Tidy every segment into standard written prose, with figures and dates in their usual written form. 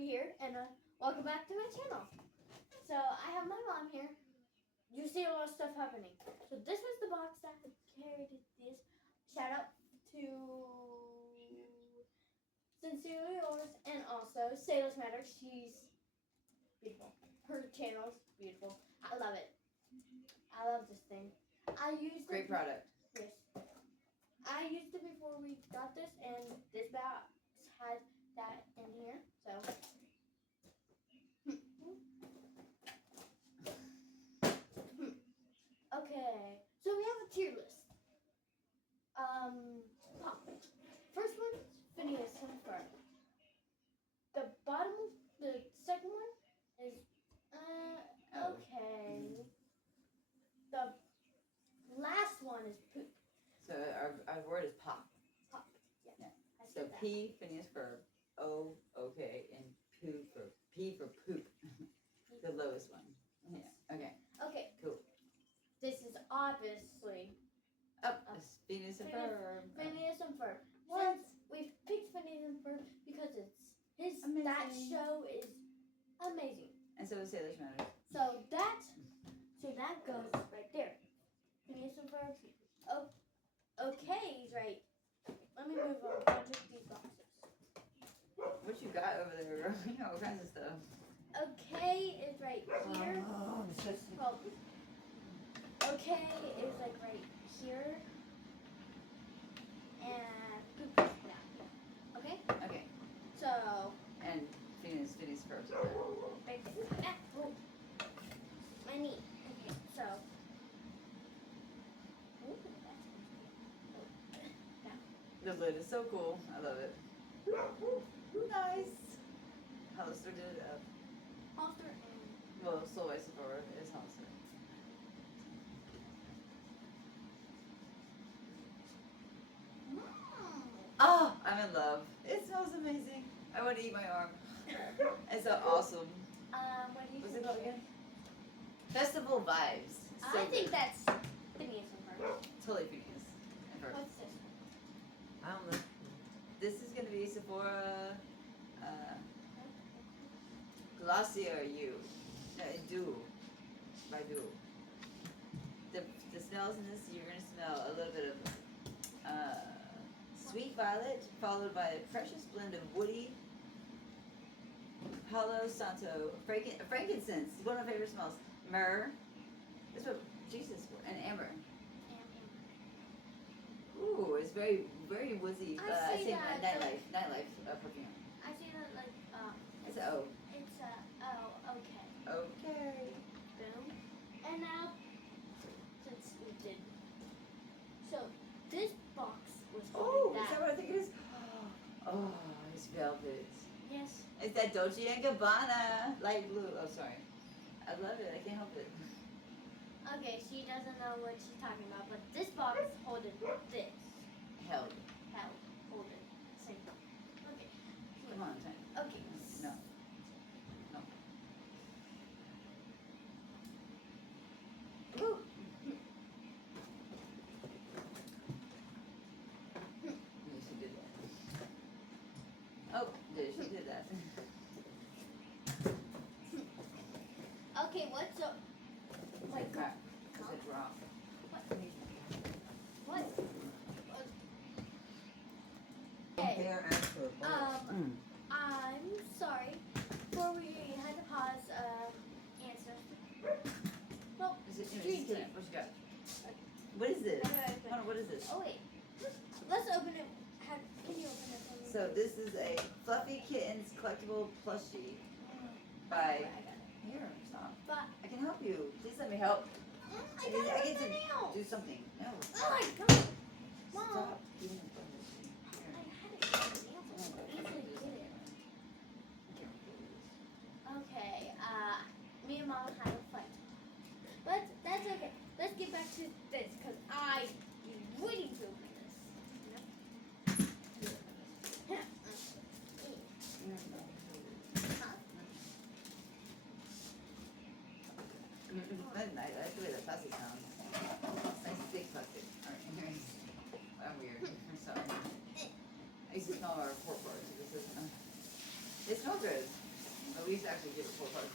here, and welcome back to my channel. So I have my mom here. You see a lot of stuff happening. So this was the box that carried this. Shout out to Sincerely Yours and also Sailors Matter. She's beautiful. Her channel's beautiful. I love it. I love this thing. I used Great product. Yes. I used it before we got this, and this box had that in here. So. Okay, so we have a tier list. Pop. First one, Phineas and Ferb. The bottom, the second one is, okay. The last one is Poop. So our word is pop. Pop, yeah. I So said that. P, Phineas Ferb. O, okay, and P for poop. The lowest one. Yeah. Okay. Okay. Cool. This is obviously It's Phineas and Ferb. Phineas and Ferb. What? Since we've picked Phineas and Ferb because it's his. Amazing. That show is amazing. And so is Sailors Matter. So that goes right there. Phineas and Ferb. Oh, okay, is right. Let me move a bunch of these boxes. What you got over there, girl? You got all kinds of stuff. Okay is right here. Oh, Well, okay is like right here. And poop is down. Okay? Okay. So, And Phineas Ferb. right there. Ah, oh. My knee. Okay, so. Ooh, that's down. The lid is so cool. I love it. Nice. Hollister did it up. Halter and. Well, Soul by Sephora is Hollister. Oh, I'm in love. It smells amazing. I want to eat my arm. It's so awesome. What do you What's think? it called again? Festival Vibes. So I think good. that's Phineas and Ferb. Totally Phineas and Ferb. What's this? I don't know. This is gonna be Sephora Glossier You. No, Duo. By Duo. The smells in this, you're gonna smell a little bit of sweet violet, followed by a precious blend of woody, Palo Santo, frankincense, one of my favorite smells. Myrrh. That's what Jesus for, and amber. Ooh, it's very, very woodsy. I see that. Nightlife perfume. I see that like It's a O. It's a oh okay. Okay. Boom. And now since we did so this box was Oh, that. is that what I think it is? Oh, it's velvet. Yes. It's that Dolce & Gabbana light blue. Oh, sorry. I love it. I can't help it. Okay, she doesn't know what she's talking about, but this box holding this. Held. Held. Holding. Same thing. Okay. Come on, Tiny. Okay. No. No. Ooh. She did that. Oh, she did that. Okay, what's up? Like crap. It's a drop. What? Compare and for I'm sorry. Before we had to pause, answer. No, Is it? Street What you got? What is this? Hold on, what is this? Oh wait, let's open it. Can you open it for me? So this is a Fluffy Kittens collectible plushie by. I got it. Here, stop. But I can help you. Please let me help. I got it I with get my to nails. do something. No. Oh my god, Mom! Stop doing I had it with my nails. I easily did it. Okay, me and Mom had a fight. But that's okay. Let's get back to this, because I am waiting to open this. Huh? That's the way the plastic sounds. Nice thick plastic. Alright, anyways. I'm weird. I'm sorry. I used to smell our pork roast. It smells good. Oh, we used to actually give it 4 parts.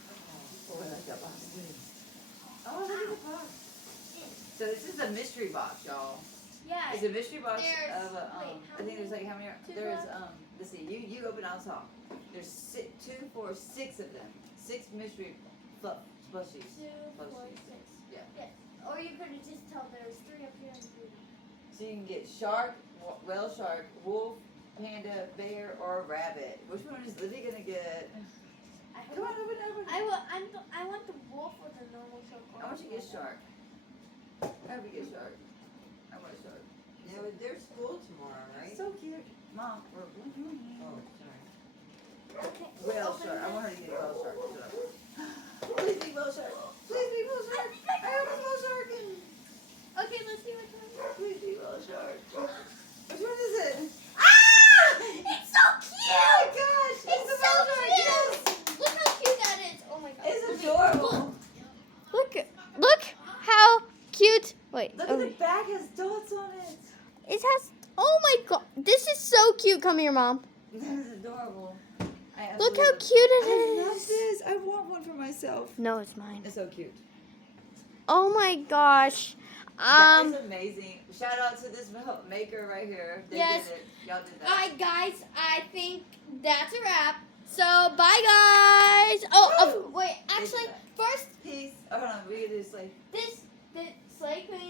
Oh, I like that box too. Oh, look at the box. So this is a mystery box, y'all. Yeah. It's a mystery box There's- of a, wait, how I think there's like how many? Two There's boxes? let's see. You open. I'll talk. There's 2, 4, 6 of them. 6 mystery plushies. 2, 4, Plushies. 6. Yeah. Yes. Or you could have just told there was 3 up here and 3. So you can get shark, whale shark, wolf, panda, bear, or rabbit. Which one is Livy gonna get? Come on, open. I want the wolf with the normal circle. I want you to get shark. I hope you get shark. I want a shark. Yeah, but there's school tomorrow, right? So cute. Mom, we're Oh, sorry. Okay. whale open shark. I this. want her to get whale shark. Shut up. Please be whale shark. Please be whale shark. I hope it's whale shark. Okay, let's see which one. Please be whale shark. Which one is it? Ah! It's so cute! Oh my gosh! It's a so whale shark. cute! Yes. Look how cute that is. Oh my god. It's adorable. Look how cute. Wait. Look oh, at the back. Has dots on it. It has. Oh my god. This is so cute. Come here, Mom. That is adorable. I Look how absolutely- cute it I love is. this. I want one for myself. No, it's mine. It's so cute. Oh my gosh. That is amazing. Shout out to this maker right here. They Yes. did it. Y'all did that. Alright, guys, I think that's a wrap. So, bye, guys. Oh, Woo! wait, They did actually, that. first, Peace. Oh, hold on. We get this like. the sleigh queen